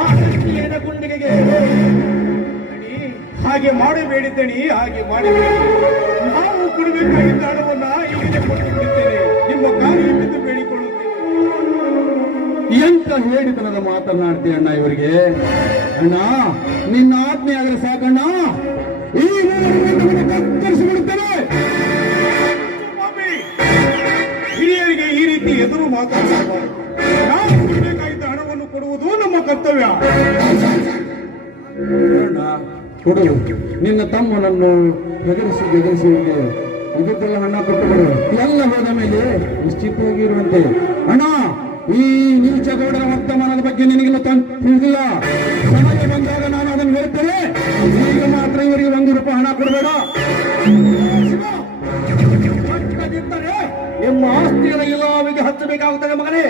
ಆ ಶಕ್ತಿಯೇನ ಗುಂಡಿಗೆಗೆ ಹಾಗೆ ಮಾಡಬೇಡಿದ್ದೇನೆ, ಹಾಗೆ ಮಾಡಬೇಡಿ. ನಾವು ಕೊಡಬೇಕಾಗಿದ್ದ ಹಣವನ್ನ ಈಗಲೇ ಕೊಟ್ಟು ಬಿಡುತ್ತೇನೆ. ನಿಮ್ಮ ಕಾರ್ಯ ಬಿದ್ದು ಬೇಡಿಕೊಳ್ಳುತ್ತೇನೆ. ಎಂತ ಹೇಳಿತನದ ಮಾತನಾಡ್ತೀಯ ಅಣ್ಣ ಇವರಿಗೆ? ಅಣ್ಣ ನಿನ್ನ ಆಜ್ಞೆ ಆದರೆ ಸಾಕಣ್ಣ, ಈ ಕತ್ತರಿಸಿ ಬಿಡುತ್ತೇನೆ. ಹಿರಿಯರಿಗೆ ಈ ರೀತಿ ಎದುರು ಮಾತಾಡಬಾರದು. ನಾವು ಕೊಡಬೇಕಾಗಿದ್ದ ಹಣವನ್ನು ಕೊಡುವುದು ನಮ್ಮ ಕರ್ತವ್ಯ. ಕೊಡು, ನಿನ್ನ ತಮ್ಮನನ್ನು ಬೆದರಿಸಿ ಇದಕ್ಕೆಲ್ಲ ಹಣ ಕೊಟ್ಟು ಬಿಡು. ಎಲ್ಲ ಹೋದ ಮೇಲೆ ನಿಶ್ಚಿತವಾಗಿರುವಂತೆ. ಅಣ್ಣ, ಈ ನೀಚ ಗೌಡರ ವರ್ತಮಾನದ ಬಗ್ಗೆ ನಿನಗೆಲ್ಲ ತಿಳಿದಿಲ್ಲ. ಸಮಯ ಬಂದಾಗ ನಾನು ಅದನ್ನು ಹೇಳ್ತೇನೆ. ಈಗ ಮಾತ್ರ ಇವರಿಗೆ ₹1 ಹಣ ಕೊಡಬೇಡ. ನಿಮ್ಮ ಆಸ್ತಿಯನ್ನು ಎಲ್ಲಾವಿಗೆ ಹಚ್ಚಬೇಕಾಗುತ್ತದೆ ಮಗನೇ.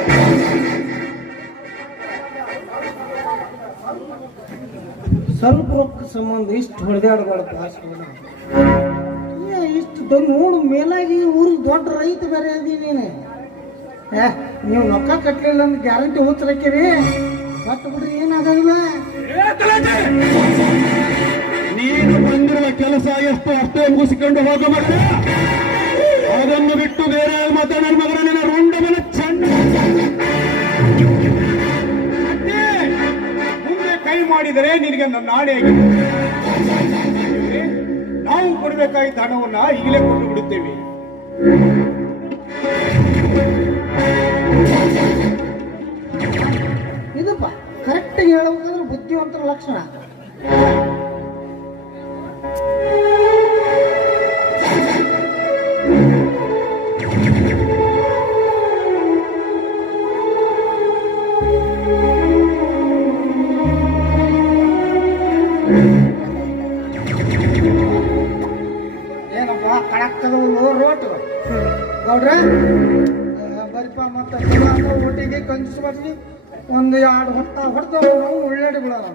ಸ್ವಲ್ಪ ರೊಕ್ಕ ಸಂಬಂಧ ಇಷ್ಟು ಹೊಡೆದಾಡಬಾರ್ದು. ಇಷ್ಟು ನೋಡು, ಮೇಲಾಗಿ ಊರಿಗೆ ದೊಡ್ಡ ರೈತ ಬೇರೆ ಅದೀನಿ. ನೀವು ರೊಕ್ಕ ಕಟ್ಟಲಿಲ್ಲ ಅಂತ ಗ್ಯಾರಂಟಿ ಹುಚ್ಚರಕ್ಕಿರಿ. ಕಟ್ಟು ಬಿಡ್ರಿ, ಏನಾಗಲ್ಲ. ನೀನು ಬಂದಿರುವ ಕೆಲಸ ಎಷ್ಟು ಅಷ್ಟೇ ಮುಗಿಸಿಕೊಂಡು ಹೋಗ ಮಗನ. ಅದನ್ನು ಬಿಟ್ಟು ಬೇರೆ ಮಾತಾಡೋ ಮಗನ. ನಿನ್ನ ರುಂಡಮನ ಚೆಂಡ ಮುಂದೆ ಕೈ ಮಾಡಿದರೆ ನಿನಗೆ ನನ್ನ ನಾಣೆಯಾಗಿದೆ. ನಾವು ಕೊಡಬೇಕಾಗಿದ್ದ ಹಣವನ್ನ ಈಗಲೇ ಕೊಟ್ಟು ಬಿಡುತ್ತೇವೆ. ಇದಪ್ಪ ಕರೆಕ್ಟಾಗಿ ಹೇಳ್ಬೇಕಂದ್ರೆ ಬುದ್ಧಿವಂತರ ಲಕ್ಷಣ. ಏನಪ್ಪ ಕಡಕ್ತದ ರೋಟ್ ಗೌಡ್ರ ಬರಿಪ ಮತ್ತೆ ಒಟ್ಟಿಗೆ ಕಂಜಿಸ್ಬಾರ್ದು. ಒಂದು 2 ಹೊಡ್ತಾವ ನಾವು ಉಳ್ಳಾಡಿ ಬಿಡೋಣ.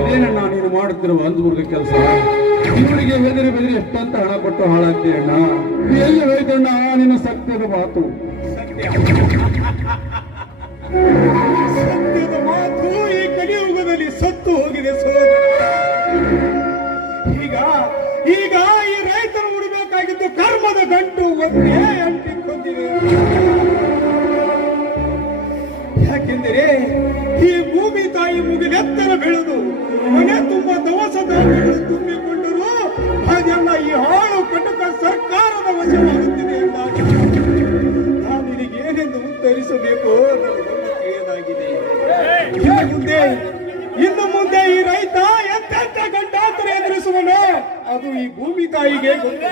ಇದೇನಣ್ಣ ನೀನು ಮಾಡುತ್ತಿರುವ ಅಂಜುಬುರ್ಗ ಕೆಲಸ? ಇವರಿಗೆ ಬೆದರಿ ಎಷ್ಟಂತ ಹಣ ಕೊಟ್ಟು ಹಾಳಾಗ್ತೀಯಣ್ಣ. ಎಲ್ಲಿ ಹೋಯ್ತಣ್ಣ ನಿನ್ನ ಸತ್ಯದ ಮಾತು? ಸತ್ಯದ ಮಾತು ಈ ಕಲಿಯುಗದಲ್ಲಿ ಸತ್ತು ಹೋಗಿದೆ ಸೋದರ. ಈಗ ಈ ರೈತರು ಉಡಬೇಕಾಗಿದ್ದು ಕರ್ಮದ ಗಂಟು ಒಂದೇ ಅಂಟಿಕೊಂಡಿದೆ. ಯಾಕೆಂದರೆ ಈ ಭೂಮಿ ತಾಯಿ ಮುಗಿಲೆತ್ತರ ಬೆಳೆದು ಮನೆ ತುಂಬ ದವಸದ ತುಂಬಿಕೊಂಡರು ಅದೆಲ್ಲ ಈ ಹಾಳು ಕಟಕ ಸರ್ಕಾರದ ವಶವಾಗುತ್ತಿದೆ ಎಂದಾಗ ನಾನು ನಿನಗೆ ಏನೆಂದು ಉತ್ತರಿಸಬೇಕು ನನಗೊಂದು ತಿಳಿಯದಾಗಿದೆ. ಇನ್ನು ಮುಂದೆ ಈ ರೈತ ಎಂತೆಂತ ಗಂಡಾಂತರ ಎದುರಿಸುವನು ಅದು ಈ ಭೂಮಿ ತಾಯಿಗೆ ಗೊತ್ತು.